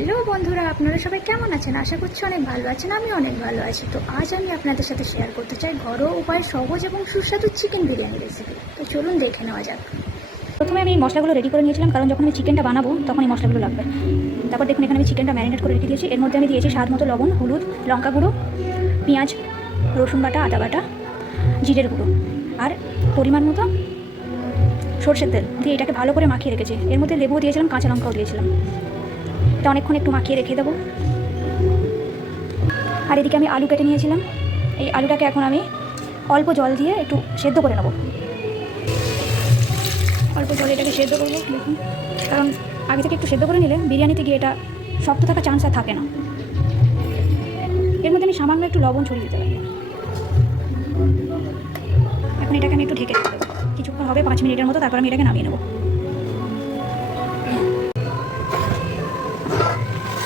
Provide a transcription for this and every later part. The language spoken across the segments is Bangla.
হ্যালো বন্ধুরা, আপনারা সবাই কেমন আছেন? আশা করছি অনেক ভালো আছেন। আমি অনেক ভালো আছি। তো আজ আমি আপনাদের সাথে শেয়ার করতে চাই ঘরোয়া উপায়ে সহজ এবং সুস্বাদু চিকেন বিরিয়ানি রেসিপি। তো চলুন দেখে নেওয়া যাক। প্রথমে আমি মশলাগুলো রেডি করে নিয়েছিলাম, কারণ যখন আমি চিকেনটা বানাবো তখন এই মশলাগুলো লাগবে। তারপর দেখুন এখানে আমি চিকেনটা ম্যারিনেট করে রেখে দিয়েছি। এর মধ্যে আমি দিয়েছি স্বাদ মতো লবণ, হলুদ, লঙ্কা গুঁড়ো, পেঁয়াজ, রসুন বাটা, আদা বাটা, জিরের গুঁড়ো আর পরিমাণ মতো সরষের তেল দিয়ে এটাকে ভালো করে মাখিয়ে রেখেছি। এর মধ্যে লেবু দিয়েছিলাম, কাঁচা লঙ্কাও দিয়েছিলাম। এটা অনেকক্ষণ একটু মাখিয়ে রেখে দেবো। আর এদিকে আমি আলু কেটে নিয়েছিলাম। এই আলুটাকে এখন আমি অল্প জল দিয়ে একটু সেদ্ধ করে নেব। অল্প জলে এটাকে সেদ্ধ করবো, দেখুন, কারণ আগে থেকে একটু সেদ্ধ করে নিলে বিরিয়ানিতে গিয়ে এটা শক্ত থাকার চান্স আর থাকে না। এর মধ্যে আমি সামান্য একটু লবণ ছড়িয়ে দিতে পারি। এখন এটাকে আমি একটু ঢেকে দেবো কিছুক্ষণ হবে, 5 মিনিটের মতো। তারপর আমি এটাকে নামিয়ে নেবো।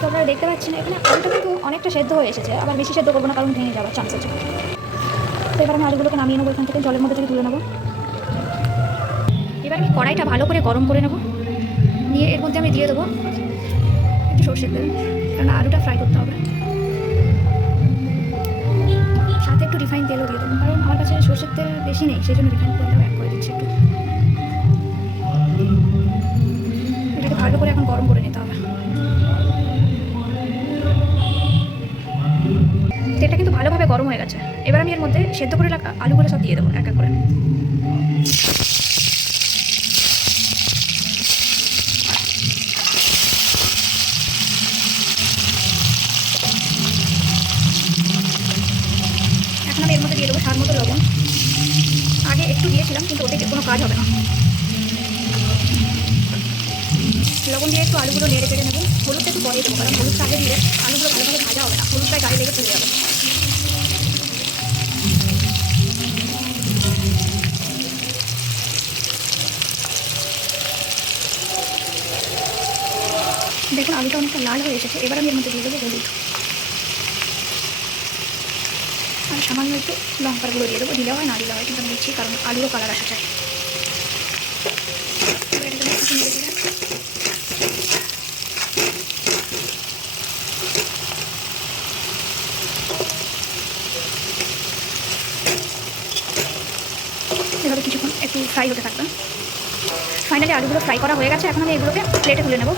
তো আপনারা দেখতে পাচ্ছেন এখানে আলুটা কিন্তু অনেকটা সেদ্ধ হয়ে এসেছে। আবার বেশি সেদ্ধ করবো না, কারণ ভেঙে যাওয়ার চান্স আছে। তো এবার আমি আলুগুলোকে নামিয়ে নেবো, এখান থেকে জলের মধ্যে থেকে তুলে নেবো। এবার আমি কড়াইটা ভালো করে গরম করে নেবো। নিয়ে এর মধ্যে আমি দিয়ে দেবো একটু সরষের তেল, কারণ আলুটা ফ্রাই করতে হবে। সাথে একটু রিফাইন তেলও দিয়ে দেবো, কারণ আমার কাছে সরষের তেল বেশি নেই, সেই জন্য রিফাইন তেলটাও অ্যাড করে দিচ্ছি একটু। এটাকে ভালো করে এখন গরম করে নিতে হবে। তেলটা কিন্তু ভালোভাবে গরম হয়ে গেছে। এবার আমি এর মধ্যে সেদ্ধ করে রাখা আলুগুলো সব দিয়ে দেবো এক এক করে। এখন আমি এর মধ্যে দিয়ে দেবো স্বাদ মতো লবণ। আগে একটু দিয়েছিলাম, কিন্তু ওতে কোনো কাজ হবে না। লবণ দিয়ে একটু আলুগুলো নেড়ে চেড়ে নেবো। হলুদটা একটু পরে দেবো, কারণ হলুদটা আগে দিলে আলুগুলো ভালোভাবে ভাজা হবে না, হলুদটায় গায়ে লেগে চলে যাবে। দেখুন আলুটা অনেকটা লাল হয়ে এসেছে। এবার আমি এর মধ্যে দিয়ে দেবো হলুদ আর সামান্য একটু লঙ্কার গুঁড়ো দিয়ে দেবো। দিলে হয় না দিলে হয়, কিন্তু আমি দিচ্ছি কারণ আলুরও কালার আসা চাই। এভাবে কিছুক্ষণ একটু ফ্রাই হতে থাকবে। ফাইনালি আলুগুলো ফ্রাই করা হয়ে গেছে। এখন আমি এগুলোকে প্লেটে তুলে নেব।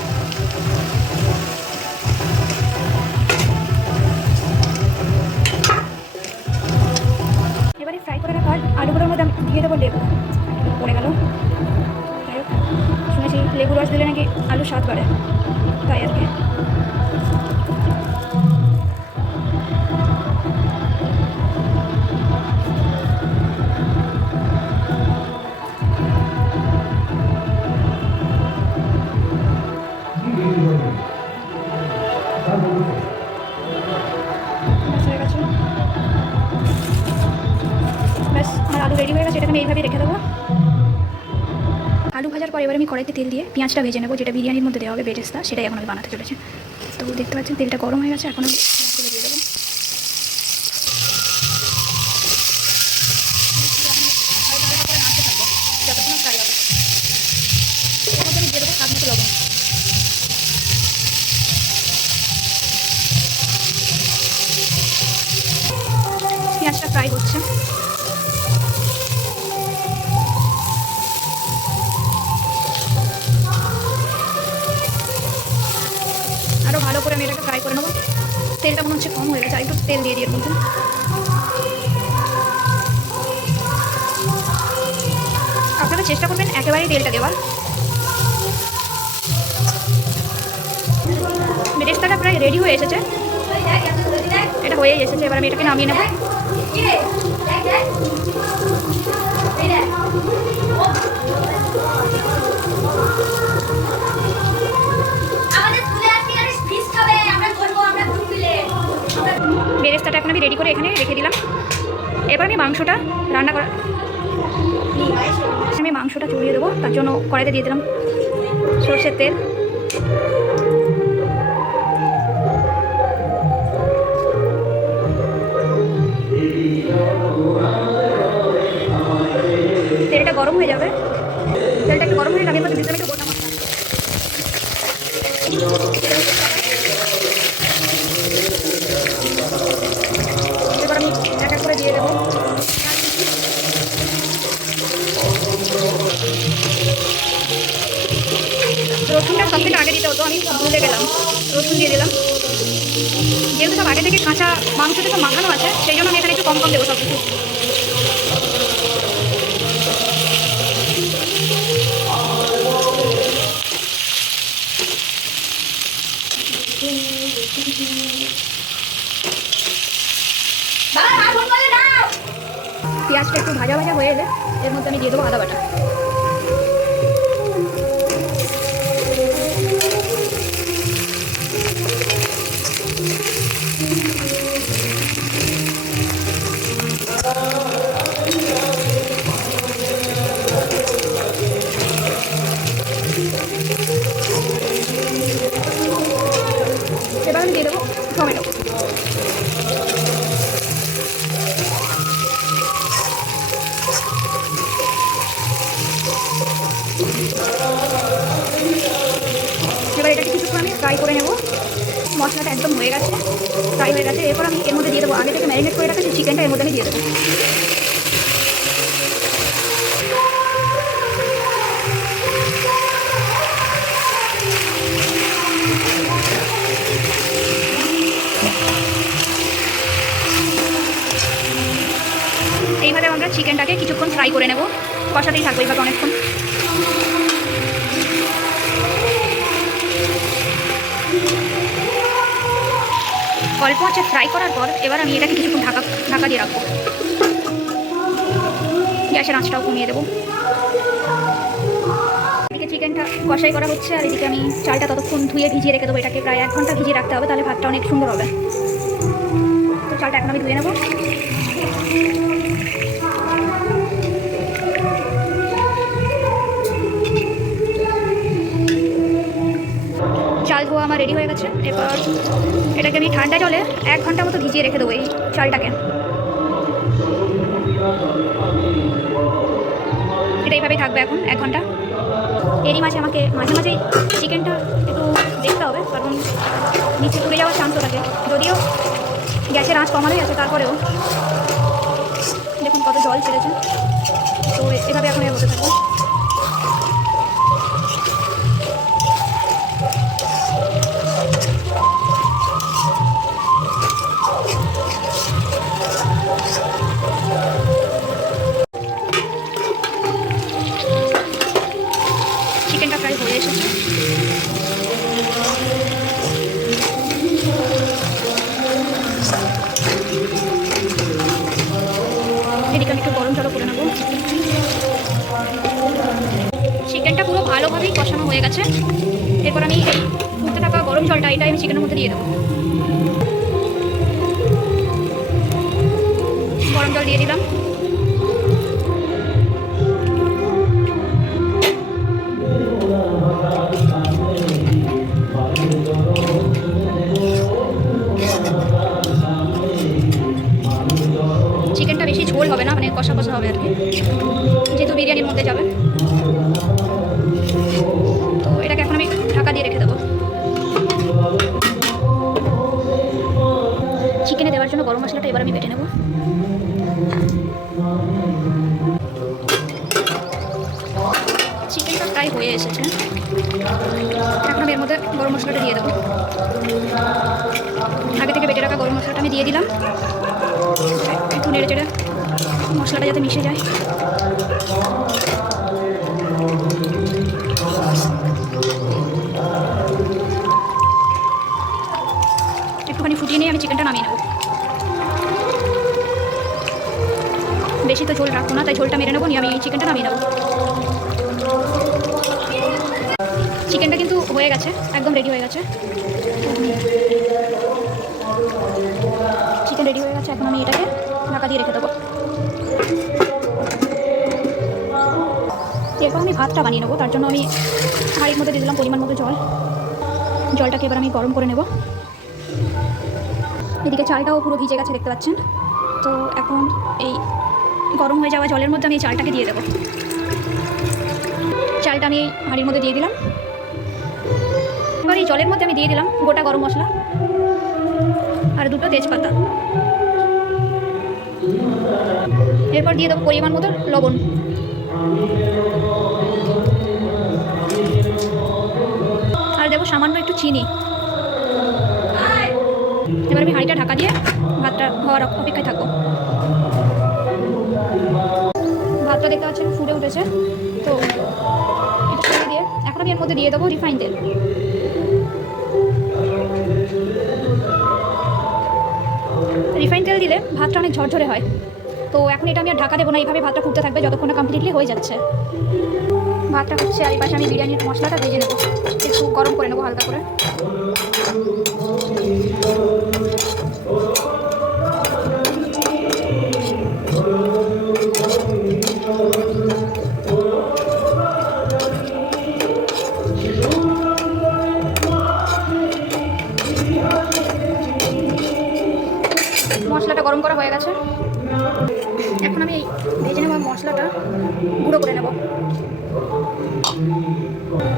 এবারে ফ্রাই করে রাখা আলুগুলোর মধ্যে আমি দিয়ে দেবো লেবু। পড়ে গেল, যাই হোক, শুনেছি লেবু রস দিলে নাকি আলুর স্বাদ বাড়ে, তাই আর কি। ব্যাস আমার আলু রেডি হয়ে গেছে। এটাকে আমি এইভাবে রেখে দেবো। আলু ভাজার পর এবার আমি কড়াইতে তেল দিয়ে পেঁয়াজটা ভেজে নেবো, যেটা বিরিয়ানির মধ্যে দেওয়া হবে বেরেস্তা, সেটাই এখন আমি বানাতে চলেছি। তো দেখতে পাচ্ছেন তেলটা গরম হয়ে গেছে। এখন আমি পেঁয়াজগুলো দিয়ে দেবো। যতক্ষণ ফ্রাই হবে এর মধ্যে আমি দিয়ে দেবো স্বাদ মতো লবণ। পেঁয়াজটা ফ্রাই হচ্ছে। আরও ভালো করে আমি এটাকে ফ্রাই করে নেবো। তেলটা মনে হচ্ছে কম হয়ে গেছে, আর একটু তেল দিয়ে দিয়ে বলুন। আপনারা চেষ্টা করবেন একেবারেই তেলটা দেওয়ার। বেরেস্তাটা প্রায় রেডি হয়ে এসেছে, এটা হয়েই এসেছে। এবার আমি এটাকে নামিয়ে নেব। বেরেস্তাটা এখন আমি রেডি করে এখানে রেখে দিলাম। এবার আমি মাংসটা রান্না করা আমি মাংসটা চড়িয়ে দেবো। তার জন্য কড়াইতে দিয়ে দিলাম সরষের তেল। তেলটা গরম হয়ে যাবে। তেলটা একটু গরম হয়ে যাবে, এর মধ্যে দিতে একটু গোটা মশলা। আমি ভুলে গেলাম, রসুন দিয়ে দিলাম। যেহেতু সব আগে থেকে কাঁচা মাংসতে তো মাখানো আছে, সেই জন্য আমি এখানে একটু কম কম দেবো সব কিছু। পেঁয়াজটা একটু ভাজা ভাজা হয়ে এলে এর মধ্যে আমি দিয়ে দেবো আদা বাটা। এবার আমি দিয়ে দেবো টমেটো। এবার এটাকে কিছুক্ষণ আমি ফ্রাই করে নেব। মশলাটা একদম হয়ে গেছে, ফ্রাই হয়ে গেছে। এরপর আমি এর মধ্যে দিয়ে দেবো আগে থেকে ম্যারিনেট করে রাখা যে চিকেনটা, এর মধ্যে আমি দিয়ে দেবো। এইভাবে আমরা চিকেনটাকে কিছুক্ষণ ফ্রাই করে নেব, কষাতেই থাকবো এইভাবে অনেকক্ষণ। অল্প আছে ফ্রাই করার পর এবার আমি এটাকে কিছুক্ষণ ঢাকা দিয়ে রাখবো। গ্যাসের আঁচটাও কমিয়ে দেবো। এদিকে চিকেনটা কষাই করা হচ্ছে, আর এদিকে আমি চালটা ততক্ষণ ধুয়ে ভিজিয়ে রেখে দেবো। এটাকে প্রায় 1 ঘন্টা ভিজিয়ে রাখতে হবে, তাহলে ভাতটা অনেক সুন্দর হবে। তো চালটা এখন আমি ধুয়ে নেবো। চাল ধোয়া আমার রেডি হয়ে গেছে। এবার এটাকে আমি ঠান্ডা জলে 1 ঘন্টা মতো ভিজিয়ে রেখে দেবো এই চালটাকে। এটা এইভাবেই থাকবে এখন 1 ঘন্টা। এরই মাঝে আমাকে মাঝে মাঝে চিকেনটা একটু দেখতে হবে, কারণ নিচে পুড়ে যাওয়ার চান্সও থাকে। যদিও গ্যাসের আঁচ কমানোই আছে, তারপরেও দেখুন কত জল ছেড়েছে। তো এভাবে এখন হতে থাকবো। চিকেনটা প্রায় হয়ে এসেছে। এদিকে আমি একটু গরম জলও করে নেবো। চিকেনটা পুরো ভালোভাবেই কষানো হয়ে গেছে। এরপর আমি এই ফুটতে থাকা গরম জলটা এটাই আমি চিকেনের মধ্যে দিয়ে দেবো। গরম জল দিয়ে দিলাম। চিকেনটা বেশি ঝোল হবে না, মানে কষা কষা হবে আর কি, যেহেতু বিরিয়ানির মধ্যে যাবে। তো এটাকে এখন আমি ঢাকা দিয়ে রেখে দেবো। চিকেনে দেওয়ার জন্য গরম মশলাটা এবার আমি বেটে নেব। চিকেনটা প্রায় হয়ে এসেছে। এখন আমি এর মধ্যে গরম মশলাটা দিয়ে দেবো। আগে থেকে বেটে রাখা গরম মশলাটা আমি দিয়ে দিলাম। একটু নেড়ে চেড়ে মশলাটা যাতে মিশে যায়। একটুখানি ফুটিয়ে নিয়ে আমি চিকেনটা নামিয়ে নেব। বেশি তো ঝোল রাখবো না, তাই ঝোলটা মেরে নেবো, নিয়ে আমি চিকেনটা নামিয়ে নেবো। চিকেনটা কিন্তু হয়ে গেছে, একদম রেডি হয়ে গেছে। চিকেন রেডি হয়ে গেছে। এখন আমি এটাকে ঢাকা দিয়ে রেখে দেবো। এরপর আমি ভাতটা বানিয়ে নেবো। তার জন্য আমি হাঁড়ির মধ্যে দিয়ে দিলাম পরিমাণ মতো জল। জলটাকে এবার আমি গরম করে নেব। এদিকে চালটাও পুরো ভিজে গেছে, দেখতে পাচ্ছেন। তো এখন এই গরম হয়ে যাওয়া জলের মধ্যে আমি এই চালটাকে দিয়ে দেবো। চালটা আমি হাঁড়ির মধ্যে দিয়ে দিলাম। এবার এই জলের মধ্যে আমি দিয়ে দিলাম গোটা গরম মশলা আর 2টো তেজপাতা। এরপর দিয়ে দেবো পরিমাণ মতো লবণ। আর দেবো সামান্য চিনি। এবার আমি হাঁড়িটা ঢাকা দিয়ে ভাতটা হওয়ার অপেক্ষায় থাকবো। ভাতটা দেখতে পাচ্ছেন ফুটে উঠেছে, তো এটা সরিয়ে দিয়ে এখন আমি এর মধ্যে দিয়ে দেবো রিফাইন তেল। রিফাইন তেল দিলে ভাতটা অনেক ঝরঝরে হয়। তো এখন এটা আমি আর ঢাকা দেবো না, এইভাবে ভাতটা ফুটতে থাকবে যতক্ষণ না কমপ্লিটলি হয়ে যাচ্ছে। ভাতটা হচ্ছে আর এই পাশে আমি বিরিয়ানির মশলাটা ভেজে নেবো, একটু গরম করে নেবো হালকা করে। মশলাটা গরম করা হয়ে গেছে, এখন আমি এই ভেজে নেওয়া মশলাটা গুঁড়ো করে নেব।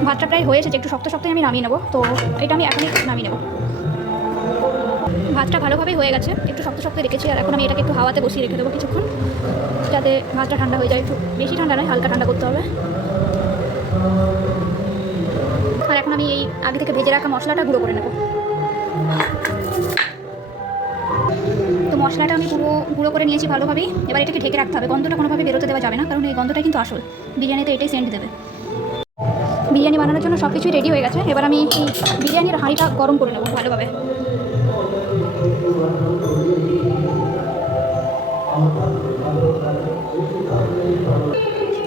ভাতটা প্রায় হয়ে এসেছে, একটু শক্ত শক্তই আমি নামিয়ে নেবো। তো এটা আমি এখনই নামিয়ে নেব। ভাতটা ভালোভাবেই হয়ে গেছে, একটু শক্ত শক্ত রেখেছি। আর এখন আমি এটাকে একটু হাওয়াতে বসিয়ে রেখে দেবো কিছুক্ষণ, যাতে ভাতটা ঠান্ডা হয়ে যায়। একটু বেশি ঠান্ডা নয়, হালকা ঠান্ডা করতে হবে। আর এখন আমি এই আগে থেকে ভেজে রাখা মশলাটা গুঁড়ো করে নেব। তো মশলাটা আমি পুরো গুঁড়ো করে নিয়েছি ভালোভাবেই। এবার এটাকে ঢেকে রাখতে হবে, গন্ধটা কোনোভাবে বেরোতে দেওয়া যাবে না, কারণ এই গন্ধটাই কিন্তু আসল বিরিয়ানিতে, এটাই সেন্ট দেবে। বিরিয়ানি বানানোর জন্য সব কিছুই রেডি হয়ে গেছে। এবার আমি এই বিরিয়ানির হাঁড়িটা গরম করে নেব ভালোভাবে।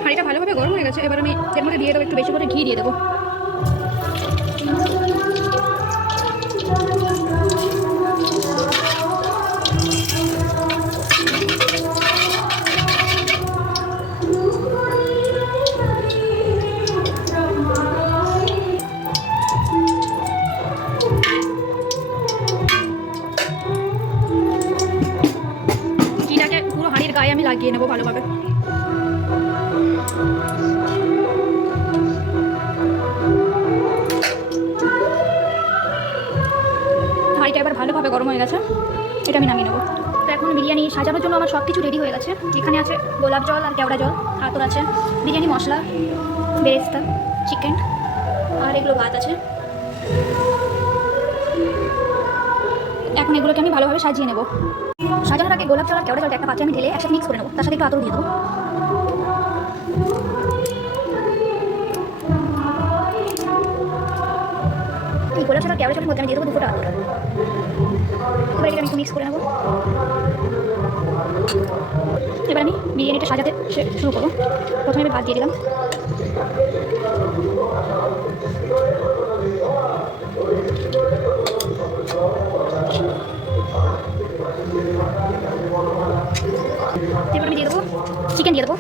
হাঁড়িটা ভালোভাবে গরম হয়ে গেছে, এবার আমি এর মধ্যে দিয়ে দেবো একটু বেশি করে ঘি দিয়ে দেবো। ঘিটাকে পুরো হাঁড়ির গায়ে আমি লাগিয়ে নেবো ভালোভাবে। হাঁড়িটা এবার ভালোভাবে গরম হয়ে গেছে, এটা আমি নামিয়ে নেবো। তো এখন বিরিয়ানি সাজানোর জন্য আমার সব কিছু রেডি হয়ে গেছে। এখানে আছে গোলাপ জল আর কেওড়া জল, আতর আছে, বিরিয়ানি মশলা, বেরেস্তা, চিকেন, আর এগুলো ভাত আছে। এখন এগুলোকে আমি ভালোভাবে সাজিয়ে নেব। সাজানোর আগে গোলাপ জল আর কেওড়া জলটা একটা পাত্রে আমি ঢেলে একসাথে মিক্স করে নেবো, তার সাথে একটু আতর দিয়ে দেবো। এই গোলাপ জল আর কেওড়া জলের মধ্যে আমি দিয়ে দেবো 2 ফোঁটা আতর। এবার এটা আমি একটু মিক্স করে নেবো। এবার আমি বিরিয়ানিটা সাজাতে শুরু করবো। প্রথমে আমি ভাত দিয়ে দিলাম, এবার আমি দিয়ে দেবো চিকেন দিয়ে দেবো।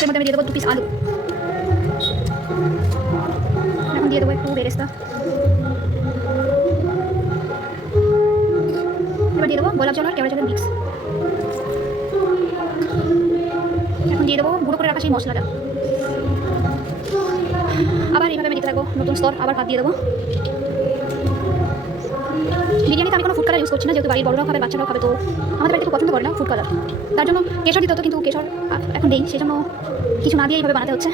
এর মধ্যে আমি দিয়ে দেবো 2 পিস আলু। এখন দিয়ে দেবো একটু বেরেস্তা। এবার দিয়ে দেবো গোলাপ জল আর কেওড়া জলের মিক্স। এখন দিয়ে দেবো গুঁড়ো করে রাখা সেই মশলাটা। আবার এইভাবে আমি দিতে থাকবো, নতুন স্তর আবার ভাত দিয়ে দেবো। বিরিয়ানিতে আমি কোনো ফুড কালার ইউজ করছি না, যেহেতু বাড়ির বড়রাও খাবে, বাচ্চারাও খাবে। তো আমাদের বাড়িতে খুব পছন্দ করে না ফুড কালার, তার জন্য কেশর দিতে হতো, কিন্তু কেশর এখন নেই, সেই জন্য কিছু না দিয়ে এইভাবে বানাতে হচ্ছে।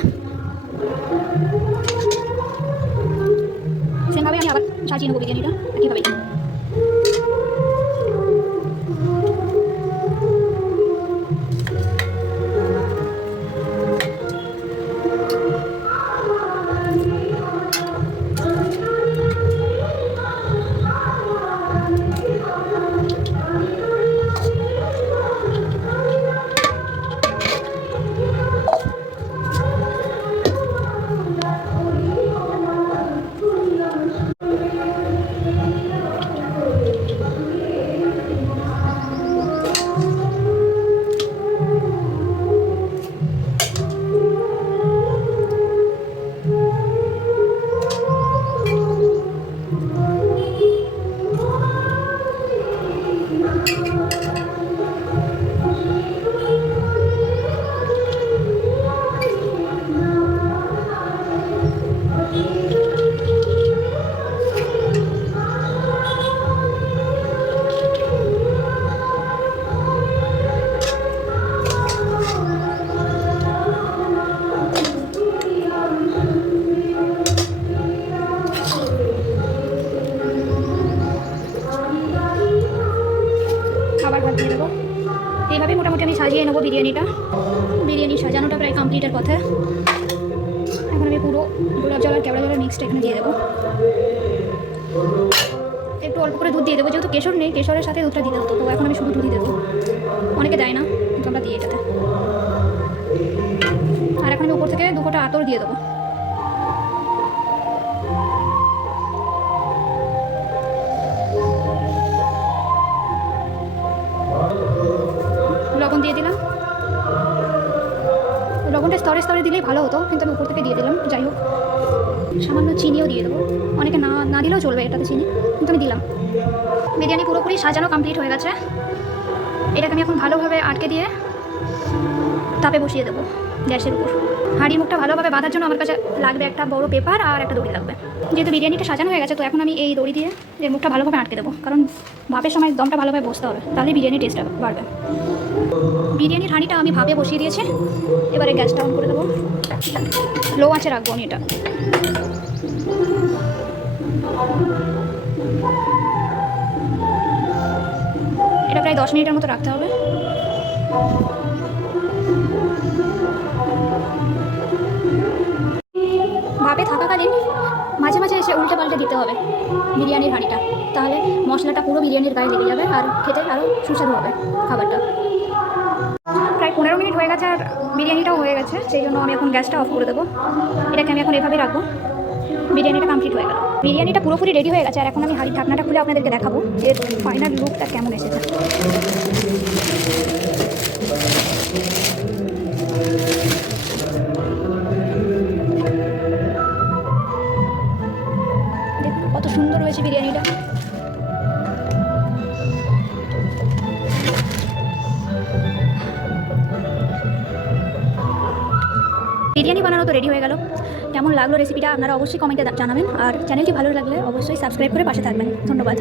সেমভাবে আমি আবার সাজিয়ে নেবো বিরিয়ানিটা একইভাবেই। দেবো বিরিয়ানিটা। বিরিয়ানি সাজানোটা প্রায় কমপ্লিটের পথে। এখন আমি পুরো গোলাপ জল আর কেওড়া জলের মিক্সটা এখানে দিয়ে দেবো। একটু অল্প করে দুধ দিয়ে দেবো, যেহেতু কেশর নেই, কেশরের সাথে দুধটা দিতে হতো, তো এখন আমি শুধু দুধই দেবো। অনেকে দেয় না, কিন্তু আমরা দিই এটাতে। আর এখন আমি উপর থেকে 2 ফোঁটা আতর দিয়ে দেবো। লবণ দিয়ে দিলাম। লবণটা স্তরে স্তরে দিলেই ভালো হতো, কিন্তু আমি উপর থেকে দিয়ে দিলাম। যাই হোক, সামান্য চিনিও দিয়ে দেবো। অনেকে না দিলেও চলবে এটাতে চিনি, কিন্তু আমি দিলাম। বিরিয়ানি পুরোপুরি সাজানো কমপ্লিট হয়ে গেছে। এটাকে আমি এখন ভালোভাবে আটকে দিয়ে তাপে বসিয়ে দেবো গ্যাসের উপর। হাঁড়ির মুখটা ভালোভাবে বাঁধার জন্য আমার কাছে লাগবে একটা বড় পেপার আর একটা দড়ি লাগবে। যেহেতু বিরিয়ানিটা সাজানো হয়ে গেছে, তো এখন আমি এই দড়ি দিয়ে এর মুখটা ভালোভাবে আটকে দেবো, কারণ ভাপের সময় দমটা ভালোভাবে বসতে হবে, তাহলে বিরিয়ানির টেস্টটা বাড়বে। বিরিয়ানির হাঁড়িটা আমি ভাপে বসিয়ে দিয়েছি। এবারে গ্যাসটা অন করে দেবো। লো আঁচে রাখবো আমি এটা। এটা প্রায় 10 মিনিটের মতো রাখতে হবে। ভাপে থাকাকালীন মাঝে মাঝে এসে উল্টে পাল্টে দিতে হবে বিরিয়ানির হাঁড়িটা, তাহলে মশলাটা পুরো বিরিয়ানির গায়ে লেগে যাবে আর খেতে আরও সুস্বাদু হবে খাবারটা। প্রায় 15 মিনিট হয়ে গেছে আর বিরিয়ানিটাও হয়ে গেছে, সেই জন্য আমি এখন গ্যাসটা অফ করে দেবো। এটাকে আমি এখন এভাবে রাখবো। বিরিয়ানিটা কমপ্লিট হয়ে গেল। বিরিয়ানিটা পুরোপুরি রেডি হয়ে গেছে, আর এখন আমি হাঁড়ির ঢাকনাটা খুলে আপনাদেরকে দেখাবো এর ফাইনাল লুকটা কেমন এসেছে। দেখুন কত সুন্দর হয়েছে বিরিয়ানিটা। বিরিয়ানি বানানো তো রেডি হয়ে গেল। কেমন লাগলো রেসিপিটা আপনারা অবশ্যই কমেন্টে জানাবেন, আর চ্যানেলটি ভালো লাগলে অবশ্যই সাবস্ক্রাইব করে পাশে থাকবেন। ধন্যবাদ।